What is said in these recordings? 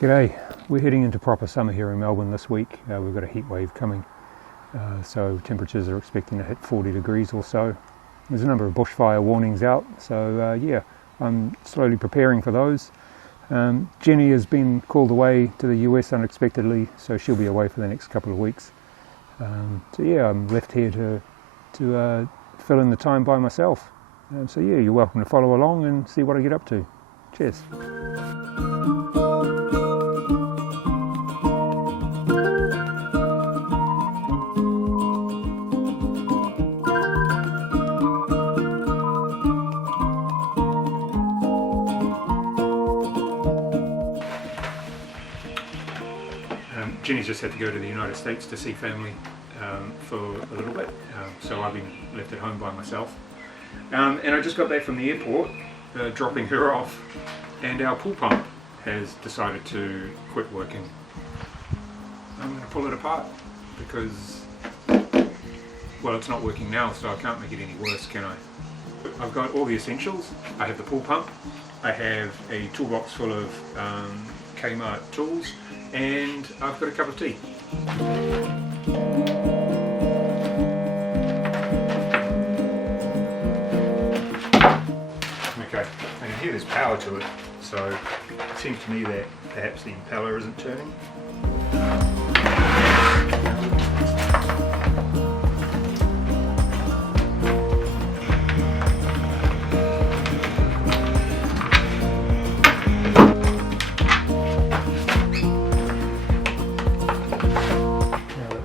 G'day, we're heading into proper summer here in Melbourne this week. We've got a heat wave coming, so temperatures are expecting to hit 40 degrees or so. There's a number of bushfire warnings out, so yeah, I'm slowly preparing for those. Jenny has been called away to the US unexpectedly, so she'll be away for the next couple of weeks. So yeah, I'm left here to fill in the time by myself. So yeah, you're welcome to follow along and see what I get up to. Cheers. Jenny's just had to go to the United States to see family for a little bit, so I've been left at home by myself. And I just got back from the airport, dropping her off, and our pool pump has decided to quit working. I'm going to pull it apart because, well, it's not working now, so I can't make it any worse, can I? I've got all the essentials. I have the pool pump, I have a toolbox full of Kmart tools, and I've got a cup of tea. Okay, I can hear there's power to it, so it seems to me that perhaps the impeller isn't turning.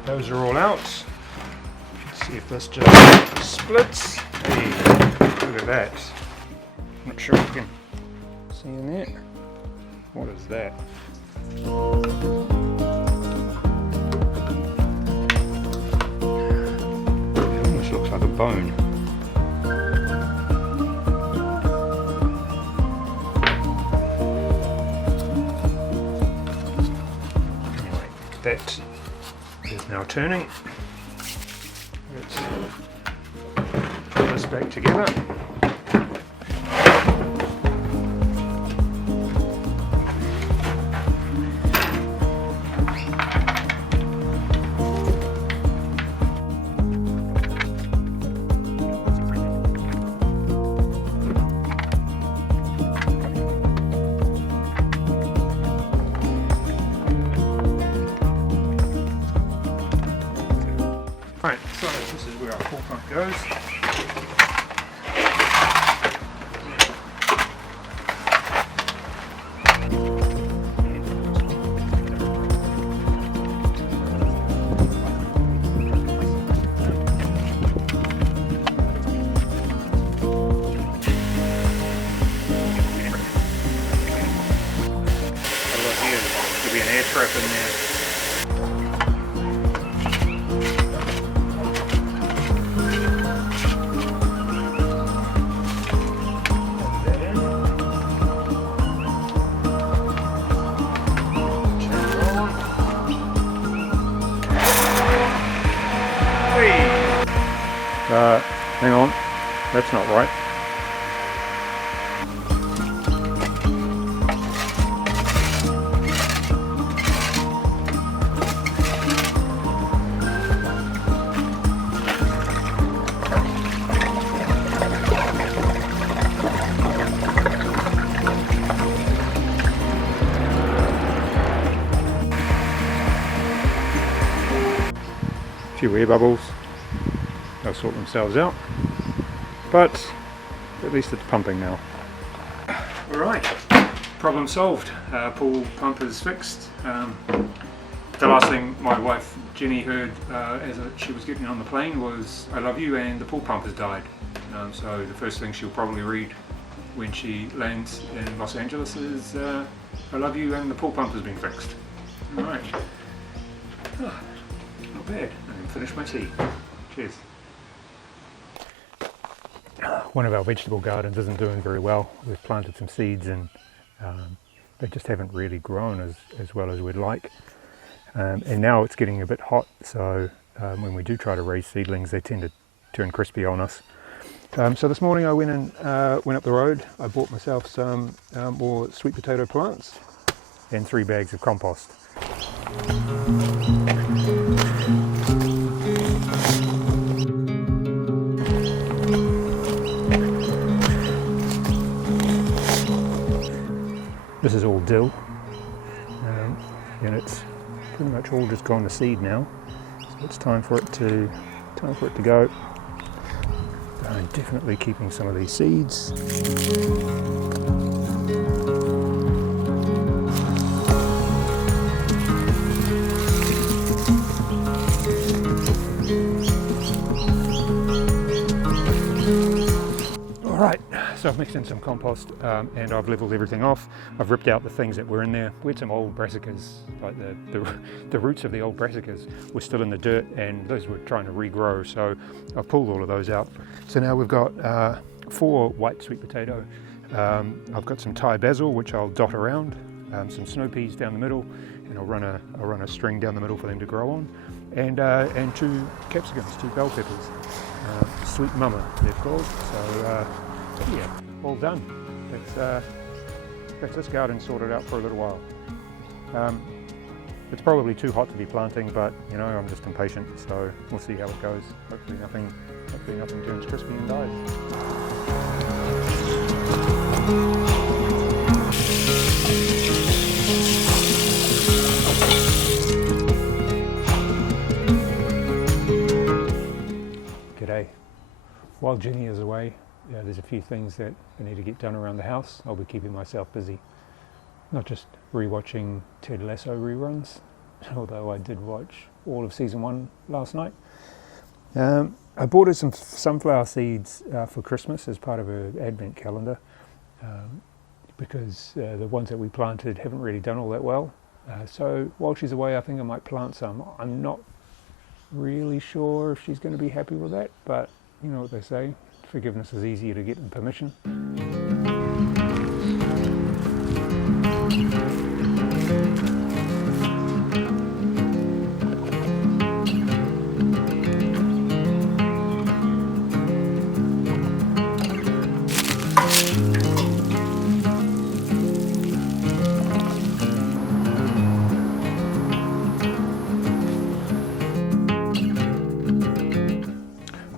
Those are all out. Let's see if this just splits. Hey, look at that. Not sure if you can see in there. What is that? It almost looks like a bone. Anyway, that is now turning. Let's put this back together. Right, so this is where our pool pump goes. Otherwise here, there'll be an air trap in there. Hang on, that's not right. A few air bubbles. They'll sort themselves out, but at least it's pumping now. Alright, problem solved. Pool pump is fixed. The last thing my wife Jenny heard as she was getting on the plane was "I love you" and the pool pump has died. So the first thing she'll probably read when she lands in Los Angeles is "I love you" and the pool pump has been fixed. Alright, not bad. I can finish my tea. Cheers. One of our vegetable gardens isn't doing very well. We've planted some seeds and they just haven't really grown as well as we'd like. And now it's getting a bit hot, so when we do try to raise seedlings, they tend to turn crispy on us. So this morning I went up the road. I bought myself some more sweet potato plants. and 3 bags of compost. This is all dill, and it's pretty much all just gone to seed now. So it's time for it to go. I'm definitely keeping some of these seeds. Alright, so I've mixed in some compost and I've leveled everything off. I've ripped out the things that were in there. We had some old brassicas, like the roots of the old brassicas were still in the dirt, and those were trying to regrow, so I've pulled all of those out. So now we've got 4 white sweet potato. I've got some Thai basil, which I'll dot around, some snow peas down the middle, and I'll run a string down the middle for them to grow on, and 2 capsicums, 2 bell peppers. Sweet Mama, they're called. So yeah, all done. That's this garden sorted out for a little while. It's probably too hot to be planting, but you know, I'm just impatient, so we'll see how it goes. Hopefully nothing turns crispy and dies. G'day. While Jenny is away, there's a few things that I need to get done around the house. I'll be keeping myself busy. Not just rewatching Ted Lasso reruns, although I did watch all of season 1 last night. I bought her some sunflower seeds for Christmas as part of her advent calendar, because the ones that we planted haven't really done all that well. So while she's away, I think I might plant some. I'm not really sure if she's going to be happy with that, but you know what they say, forgiveness is easier to get than permission.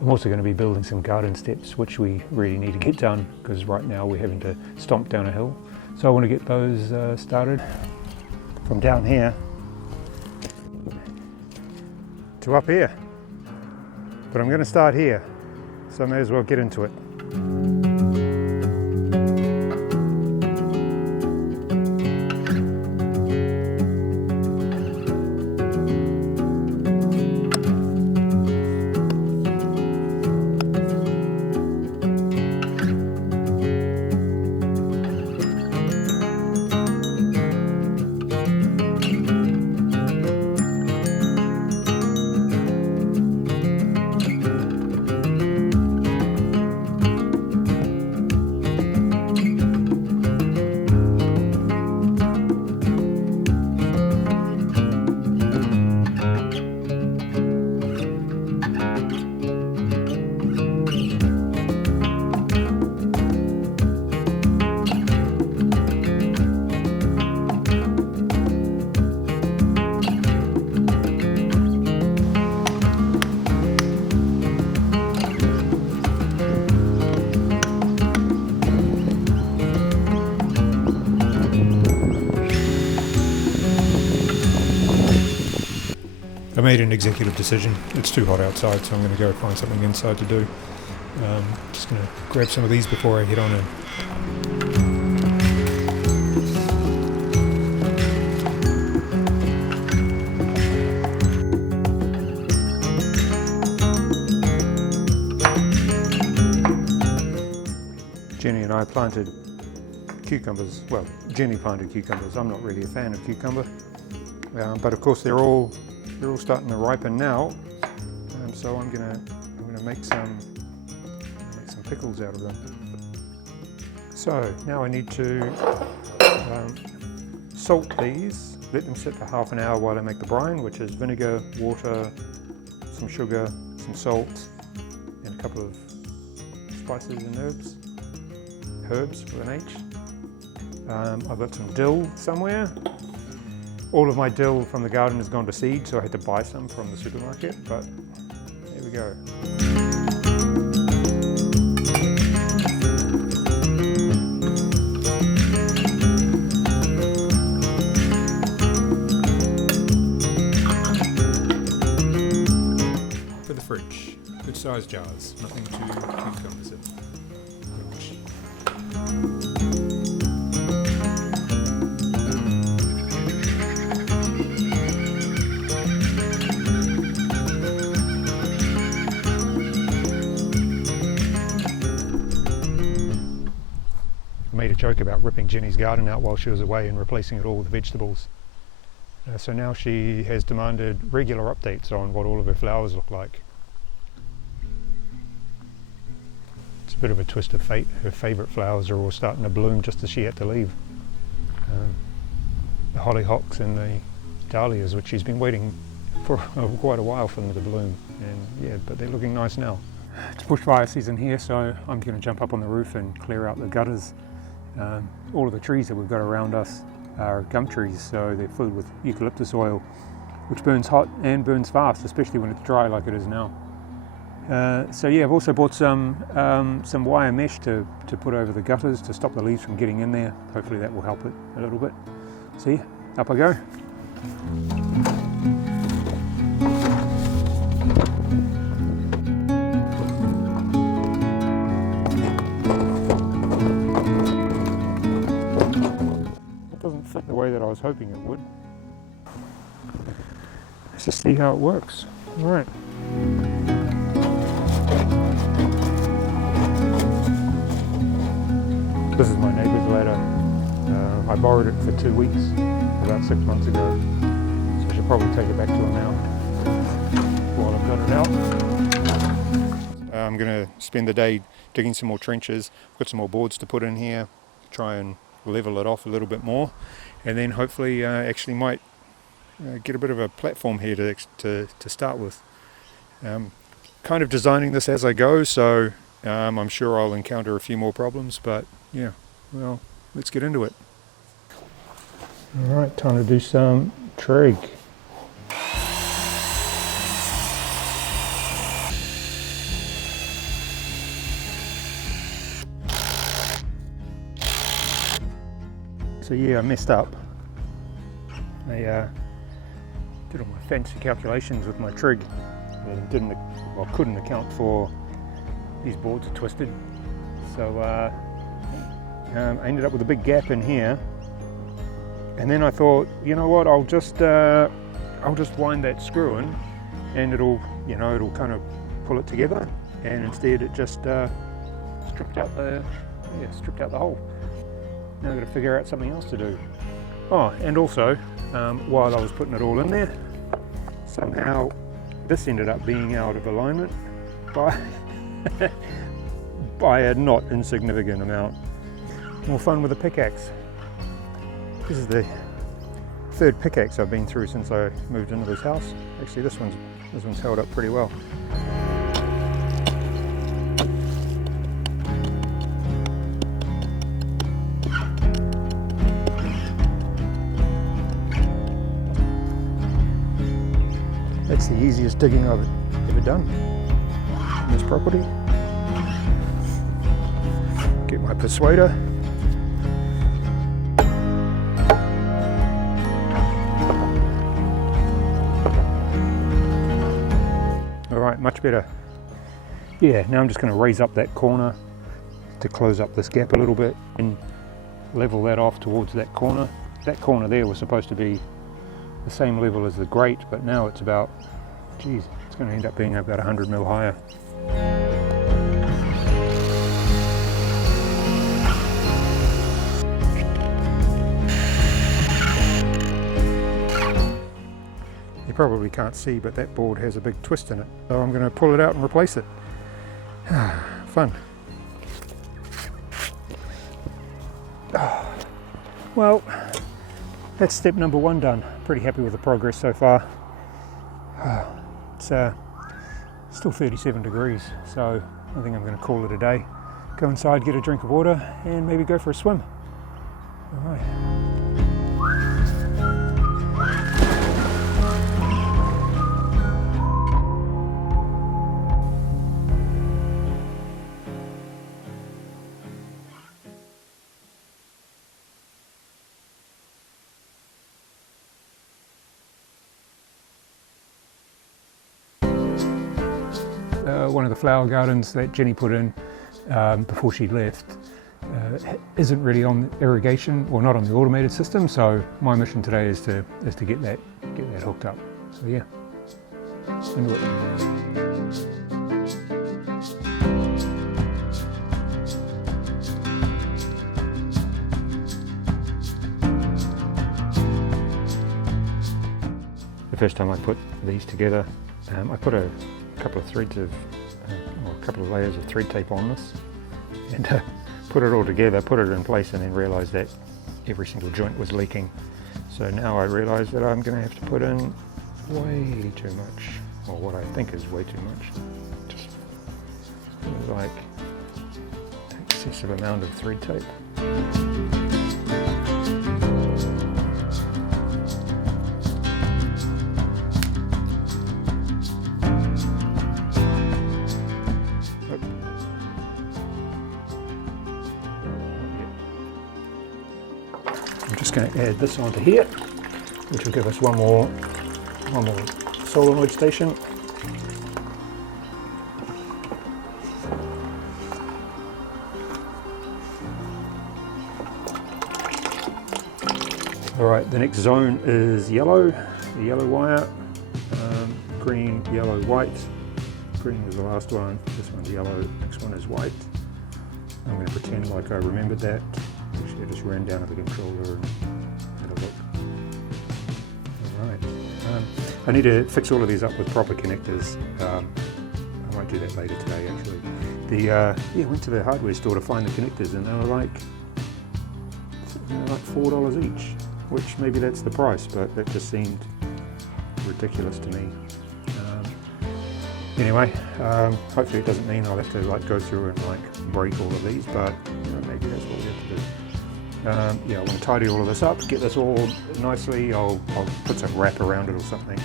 I'm also going to be building some garden steps, which we really need to get done because right now we're having to stomp down a hill. So I want to get those started from down here to up here. But I'm going to start here, so I may as well get into it. I made an executive decision. It's too hot outside, so I'm going to go find something inside to do. Just going to grab some of these before I head on in. Jenny and I planted cucumbers. Well, Jenny planted cucumbers. I'm not really a fan of cucumber, but of course they're all starting to ripen now. So I'm gonna make some pickles out of them. So now I need to salt these. Let them sit for half an hour while I make the brine, which is vinegar, water, some sugar, some salt, and a couple of spices and herbs with an H. I've got some dill somewhere. All of my dill from the garden has gone to seed, so I had to buy some from the supermarket, but there we go. For the fridge, good sized jars, nothing too cucumbers in. Made a joke about ripping Jenni's garden out while she was away and replacing it all with vegetables. So now she has demanded regular updates on what all of her flowers look like. It's a bit of a twist of fate. Her favourite flowers are all starting to bloom just as she had to leave. The hollyhocks and the dahlias, which she's been waiting for quite a while for them to bloom. And yeah, but they're looking nice now. It's bushfire season here, so I'm going to jump up on the roof and clear out the gutters. All of the trees that we've got around us are gum trees, so they're filled with eucalyptus oil, which burns hot and burns fast, especially when it's dry like it is now. So yeah, I've also bought some wire mesh to put over the gutters to stop the leaves from getting in there. Hopefully that will help it a little bit. So yeah, up I go. Fit the way that I was hoping it would. Let's just see how it works. All right. This is my neighbour's ladder. I borrowed it for 2 weeks about 6 months ago, so I should probably take it back to him now while I've got it out. I'm going to spend the day digging some more trenches, got some more boards to put in here, try and level it off a little bit more, and then hopefully actually might get a bit of a platform here to start with. Kind of designing this as I go, so I'm sure I'll encounter a few more problems, but yeah, well, let's get into it. Alright, time to do some trig. So yeah, I messed up. I did all my fancy calculations with my trig and couldn't account for these boards are twisted. So I ended up with a big gap in here. And then I thought, you know what, I'll just wind that screw in, and it'll kind of pull it together. And instead, it just stripped out the hole. Now I've got to figure out something else to do. Oh, and also, while I was putting it all in there, somehow this ended up being out of alignment by by a not insignificant amount. More fun with a pickaxe. This is the third pickaxe I've been through since I moved into this house. Actually, this one's held up pretty well. That's the easiest digging I've ever done on this property. Get my persuader. All right, much better. Yeah, now I'm just going to raise up that corner to close up this gap a little bit and level that off towards that corner. That corner there was supposed to be the same level as the grate, but now it's about, geez, it's going to end up being about 100 mil higher. You probably can't see, but that board has a big twist in it, so I'm going to pull it out and replace it. Fun. Well, that's step number 1 done. Pretty happy with the progress so far. It's still 37 degrees, so I think I'm going to call it a day. Go inside, get a drink of water, and maybe go for a swim. All right. one of the flower gardens that Jenni put in before she left, isn't really on irrigation, or not on the automated system. So my mission today is to get that hooked up. So yeah, into it. The first time I put these together, I put a couple of threads of, or a couple of layers of thread tape on this, and put it all together, put it in place, and then realised that every single joint was leaking. So now I realise that I'm going to have to put in way too much, or what I think is way too much. Just like excessive amount of thread tape. I'm just going to add this onto here, which will give us one more solenoid station. Alright, the next zone is yellow, the yellow wire, green, yellow, white. Green was the last one, this one's yellow, next one is white. I'm going to pretend like I remembered that. Actually, I just ran down to the controller and had a look. Alright, I need to fix all of these up with proper connectors. I might do that later today actually. I went to the hardware store to find the connectors, and they were like $4 each, which maybe that's the price, but that just seemed ridiculous to me. Anyway, hopefully it doesn't mean I'll have to go through and break all of these, but maybe that's what we have to do. Yeah, I want to tidy all of this up, get this all nicely. I'll put some wrap around it or something,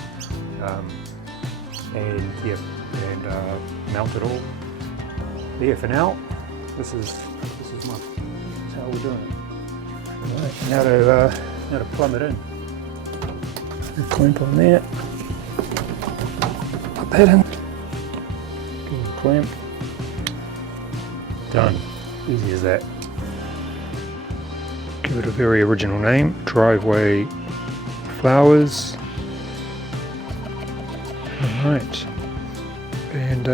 and mount it all. Yeah, for now, this is how we're doing it. All right, now to plumb it in. Clamp on that. Put that in. Give it a clamp. Done. Easy as that. Give it a very original name, Driveway Flowers. Alright, and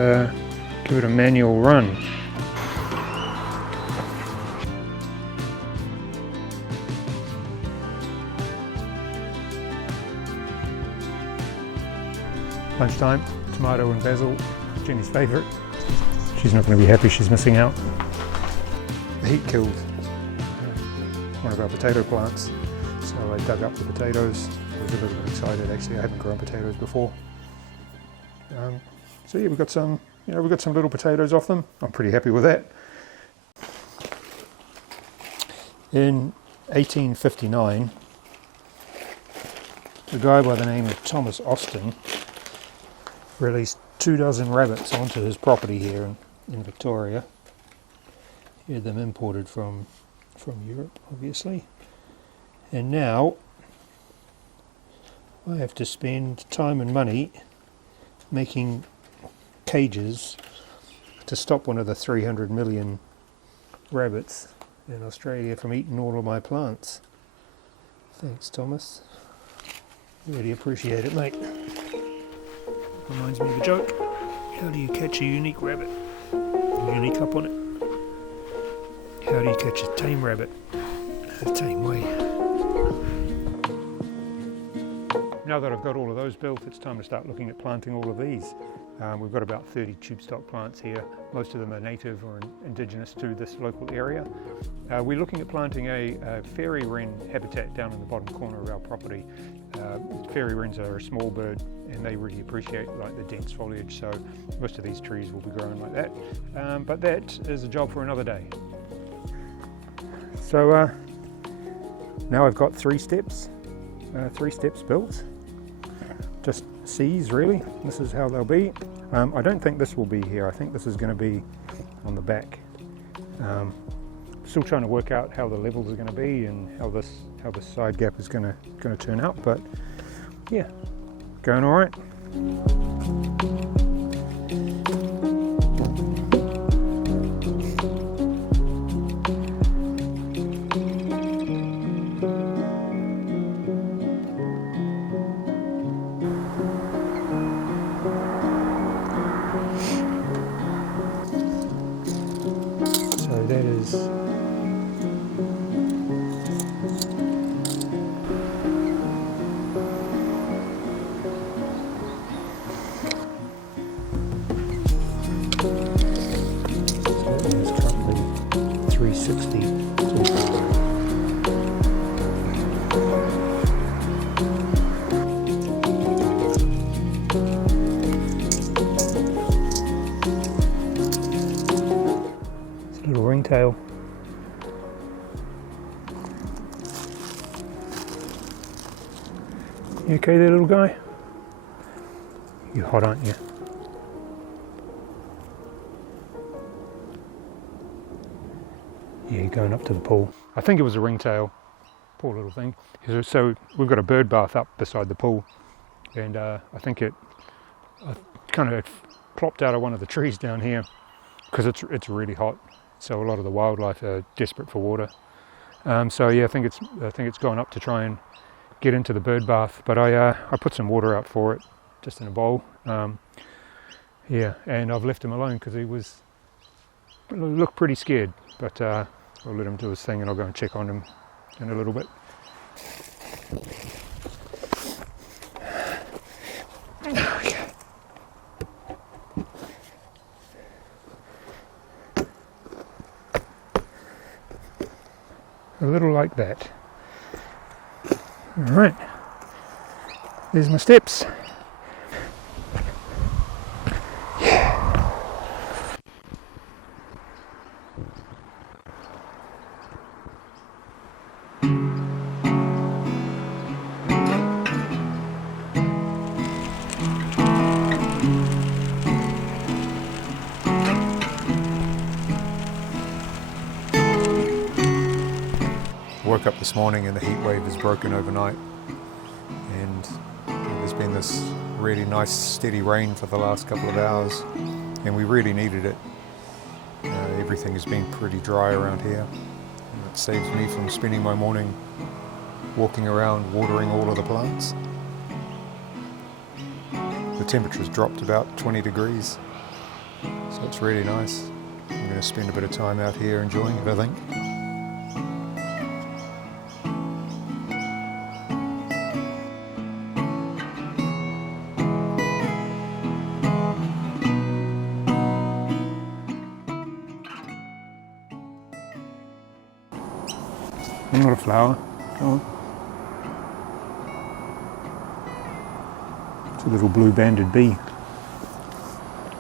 give it a manual run. Lunchtime, tomato and basil, Jenni's favourite. She's not going to be happy she's missing out. The heat killed one of our potato plants, so I dug up the potatoes. I was a little bit excited actually. I haven't grown potatoes before. So yeah, we've got some little potatoes off them. I'm pretty happy with that. In 1859, a guy by the name of Thomas Austin released 24 rabbits onto his property here in Victoria. He had them imported from Europe, obviously, and now I have to spend time and money making cages to stop one of the 300 million rabbits in Australia from eating all of my plants. Thanks, Thomas. Really appreciate it, mate. Reminds me of a joke. How do you catch a unique rabbit? Unique up on it. How do you catch a tame rabbit? A tame way. Now that I've got all of those built, it's time to start looking at planting all of these. We've got about 30 tube stock plants here. Most of them are native or indigenous to this local area. We're looking at planting a fairy wren habitat down in the bottom corner of our property. Fairy wrens are a small bird and they really appreciate the dense foliage, so most of these trees will be growing like that. But that is a job for another day. So now I've got three steps built. Just C's really. This is how they'll be. I don't think this will be here. I think this is going to be on the back. Still trying to work out how the levels are going to be and how this side gap is going to turn out. But yeah, going all right. ringtail. You okay there, little guy? You're hot, aren't you? Yeah, you're going up to the pool. I think it was a ringtail. Poor little thing. So we've got a bird bath up beside the pool, and I think it kind of plopped out of one of the trees down here because it's really hot. So a lot of the wildlife are desperate for water. So yeah, I think it's gone up to try and get into the bird bath. But I put some water out for it, just in a bowl. Yeah, and I've left him alone because he looked pretty scared. But I'll let him do his thing, and I'll go and check on him in a little bit. Okay. A little like that. All right. There's my steps. Woke up this morning and the heat wave has broken overnight, and there's been this really nice steady rain for the last couple of hours, and we really needed it. Everything has been pretty dry around here, and it saves me from spending my morning walking around watering all of the plants. The temperature's dropped about 20 degrees, so it's really nice. I'm going to spend a bit of time out here enjoying it, I think. Not a flower. Come on. It's a little blue banded bee.